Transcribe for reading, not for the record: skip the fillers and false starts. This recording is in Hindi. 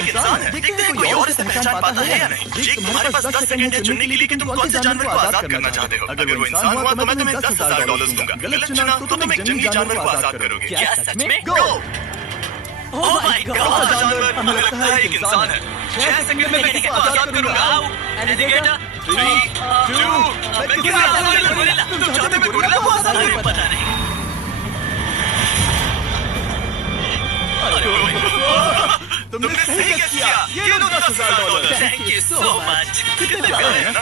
एक इंसान है। देखते हैं कोई और इसे पहचान पाता है या नहीं। जेक, तुम्हारे पास 10 सेकंड है चुनने के लिए कि तुम कौन से जानवर को आजाद करना चाहते हो। अगर वो इंसान हुआ तो मैं तुम्हें $10,000 दूंगा। गलत चुना तो तुम एक जंगली जानवर को आजाद करोगे। क्या सच में? गो। ओह माय गॉड, जानवर हमें लगता है एक इंसान है। 6 सेकंड में मैं किसी को आजाद करूंगा। Alligator 3, 2, gorilla. तुम चाहते हो गोरिल्ला को आजाद अरे करो? पता नहीं। तुमने सही किया। ये लो $10,000। Thank you so much. कितने प्यारे हैं ना?